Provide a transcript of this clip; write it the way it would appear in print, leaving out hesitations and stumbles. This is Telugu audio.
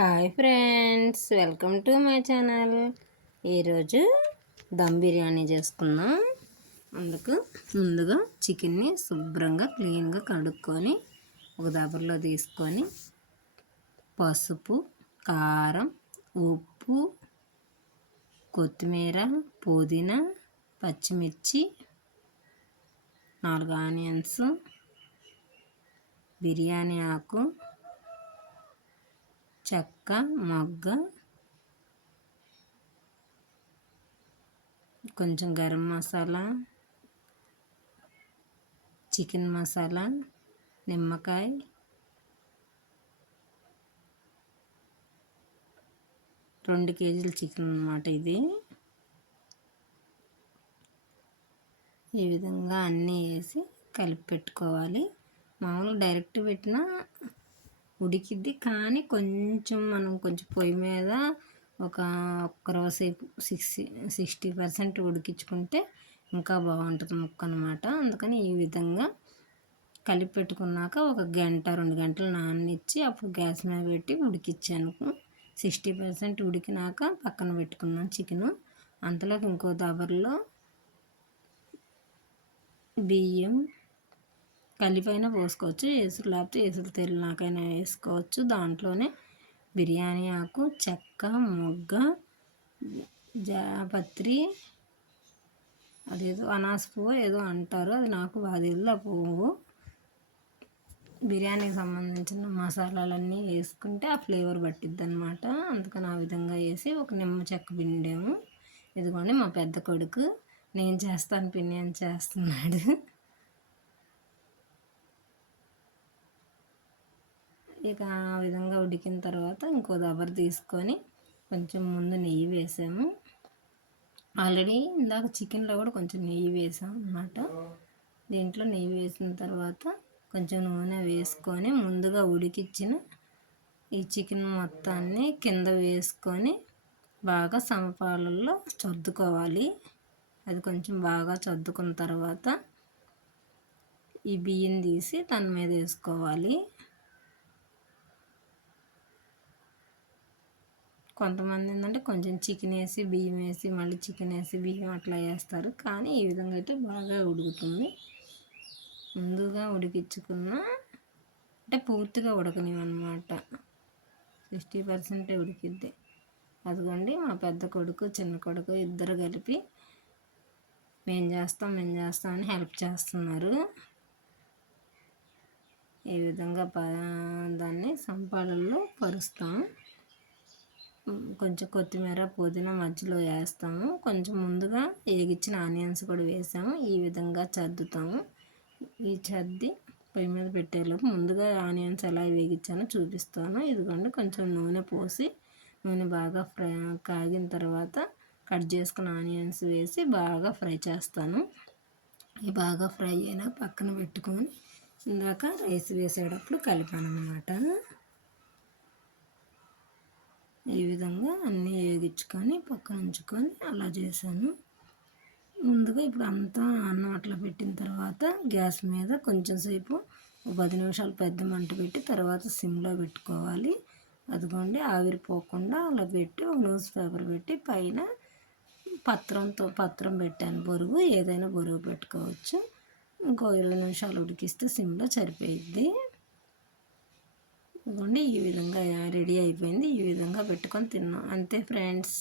Hi friends, welcome to my channel. ఈరోజు దమ్ బిర్యానీ చేసుకుందాం. అందుకు ముందుగా చికెన్ని శుభ్రంగా క్లీన్గా కడుక్కొని ఒక దబర్లో తీసుకొని పసుపు, కారం, ఉప్పు, కొత్తిమీర, పుదీనా, పచ్చిమిర్చి, 4 ఆనియన్స్, బిర్యానీ ఆకు, చెక్క, మొగ్గ, కొంచెం గరం మసాలా, చికెన్ మసాలా, నిమ్మకాయ, రెండు కేజీల చికెన్ అన్నమాట. ఇది ఈ విధంగా అన్నీ వేసి కలిపి పెట్టుకోవాలి. మామూలుగా డైరెక్ట్ పెట్టినా ఉడికిద్ది, కానీ మనం కొంచెం పొయ్యి మీద ఒక్క రోజుసేపు 60% ఉడికించుకుంటే ఇంకా బాగుంటుంది ముక్క అన్నమాట. అందుకని ఈ విధంగా కలిపి పెట్టుకున్నాక 1 గంట 2 గంటలు నాననిచ్చి అప్పుడు గ్యాస్ మీద పెట్టి ఉడికిచ్చాను. 60% ఉడికినాక పక్కన పెట్టుకున్నాను చికెను. అంతలోకి ఇంకో దబర్లో బియ్యం కలిపైనా పోసుకోవచ్చు, ఎసురు లేకపోతే ఎసురు తెరినాకైనా వేసుకోవచ్చు. దాంట్లోనే బిర్యానీ ఆకు, చెక్క, మొగ్గ, జాపత్రి, అదేదో అనాస పువ్వు ఏదో అంటారు, అది నాకు బాగా తెలియదు. ఆ పువ్వు బిర్యానీకి సంబంధించిన మసాలాలన్నీ వేసుకుంటే ఆ ఫ్లేవర్ పట్టిద్ది అనమాట. అందుకని ఆ విధంగా వేసి ఒక నిమ్మ చెక్క పిండాము. ఇదిగోండి మా పెద్ద కొడుకు నేను చేస్తాను పిన్ని అని చేస్తున్నాడు. ఇక ఆ విధంగా ఉడికిన తర్వాత ఇంకో దబర తీసుకొని కొంచెం ముందు నెయ్యి వేసాము. ఆల్రెడీ ఇందాక చికెన్లో కూడా కొంచెం నెయ్యి వేసాం అన్నమాట. దీంట్లో నెయ్యి వేసిన తర్వాత కొంచెం నూనె వేసుకొని ముందుగా ఉడికిచ్చిన ఈ చికెన్ మొత్తాన్ని కింద వేసుకొని బాగా సమపాలల్లో సర్దుకోవాలి. అది కొంచెం బాగా సర్దుకున్న తర్వాత ఈ బియ్యం తీసి దాని మీద వేసుకోవాలి. కొంతమంది ఏంటంటే కొంచెం చికెన్ వేసి బియ్యం వేసి మళ్ళీ చికెన్ వేసి బియ్యం అట్లా వేస్తారు, కానీ ఈ విధంగా అయితే బాగా ఉడుకుతుంది. ముందుగా ఉడికించుకున్న అంటే పూర్తిగా ఉడకనివన్నమాట, 60% ఉడికిద్ది. అదిగోండి మా పెద్ద కొడుకు చిన్న కొడుకు ఇద్దరు కలిపి మేము చేస్తాం అని హెల్ప్ చేస్తున్నారు. ఈ విధంగా దాన్ని సంపాలల్లో పరుస్తాం. కొంచెం కొత్తిమీర, పుదీనా మధ్యలో వేస్తాము. కొంచెం ముందుగా వేగించిన ఆనియన్స్ కూడా వేసాము. ఈ విధంగా చద్దుతాము. ఈ చద్ది పొయ్యి మీద పెట్టేలోపు ముందుగా ఆనియన్స్ ఎలా వేగించానో చూపిస్తాను. ఇదిగోండి కొంచెం నూనె పోసి నూనె బాగా కాగిన తర్వాత కట్ చేసుకున్న ఆనియన్స్ వేసి బాగా ఫ్రై చేస్తాను. ఇవి బాగా ఫ్రై అయినా పక్కన పెట్టుకొని ఇందాక రైస్ వేసేటప్పుడు కలిపాను అన్నమాట. ఈ విధంగా అన్నీ వేగించుకొని పక్కన ఉంచుకొని అలా చేశాను. ముందుగా ఇప్పుడు అంతా అన్నం అట్లా పెట్టిన తర్వాత గ్యాస్ మీద కొంచెం సేపు 10 నిమిషాలు పెద్ద మంట పెట్టి తర్వాత సిమ్లో పెట్టుకోవాలి. అదిగోండి ఆవిరిపోకుండా అలా పెట్టి ఒక న్యూస్ పేపర్ పెట్టి పైన పత్రం పెట్టాను. బొరుగు ఏదైనా బొరుగు పెట్టుకోవచ్చు. ఇంకో 20 నిమిషాలు ఉడికిస్తే సిమ్లో సరిపోయిద్ది. ఇదిగోండి ఈ విధంగా రెడీ అయిపోయింది. ఈ విధంగా పెట్టుకొని తిన్నాం. అంతే ఫ్రెండ్స్.